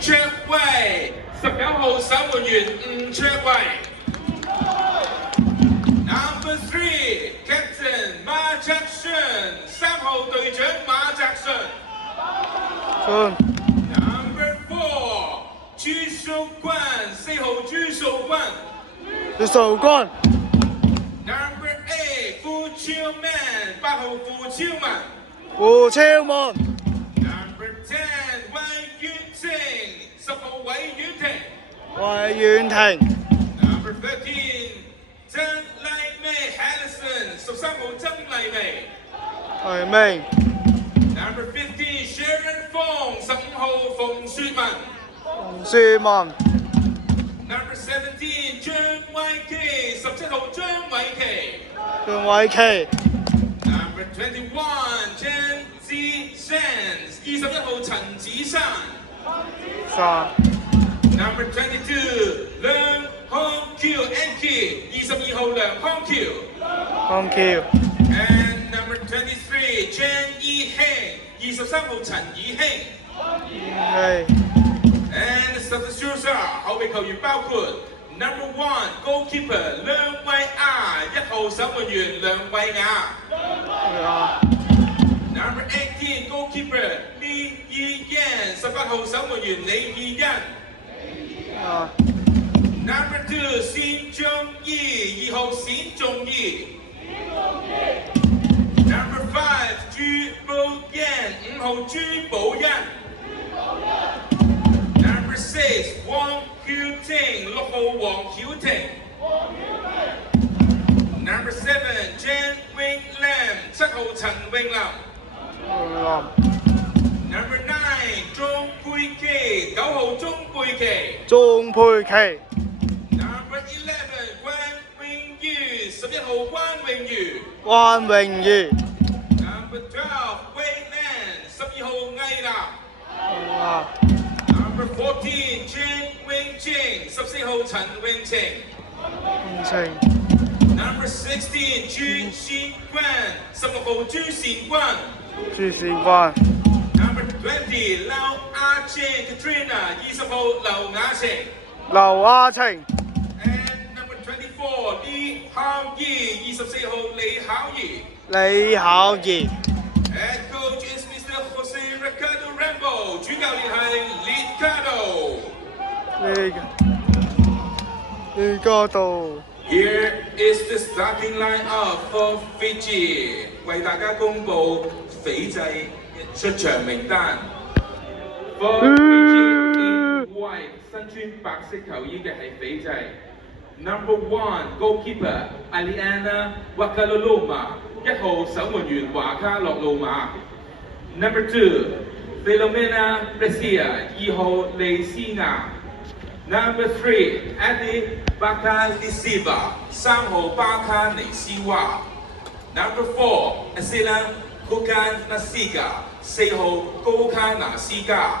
卓慧，19號守門員吳卓慧。Number 3 Captain 馬澤信，3號隊長馬澤信。Number 4朱淑君，4號朱淑君。Number 8傅超文，8號傅超文。Number 10韋遠晴，10號韋遠晴。Number 13曾麗薇 Harrison， 13號曾麗薇。Number 15 Sharon 馮，15號馮雪文。Number 17 張偉琪，17號張偉琪。Number 21 陳子珊，21號陳子珊。Number 22 梁康橋 Anki， 22號梁康橋。And number 23 陳以興，23號陳以興。And the substitutes are 後備球員包括 Number 1 Goalkeeper 梁慧雅，1號守門員梁慧雅。Number 18 Goalkeeper 李義欣，18號守門員李義欣。Number 2 冼仲義，2號冼仲義。Number 5 朱寶欣，5號朱寶欣。Number 6黃曉婷，6號黃曉婷。Number 7 陳詠琳，7號陳詠琳。Number 9鍾佩琪，9號鍾佩琪。Number 11關詠瑜，11號關詠瑜。Number 12魏楠，12號魏楠。Number 14陳詠晴，14號陳詠晴。Number 16朱善君，16號朱善君。Number 20劉亞晴 Katrina， 20號劉亞晴。And number 24李巧兒，24號李巧兒。Head coach is Mr. Jose Ricardo Rambo， 主教練係 Ricardo。Here is the starting lineup for Fiji， 為大家公布斐濟出場名單。For Fiji in white， 身穿白色球衣嘅係斐濟。Number 1 Goalkeeper Aliana Wakaloloma， 1號守門員華卡洛路馬。Number 2 Philomena Brescia， 2號利斯亞。Number 3 Adi Bakalisiva， 3號巴卡尼斯娃。Number 4 Asila Kukan Nasiga， 4號高卡拿斯加。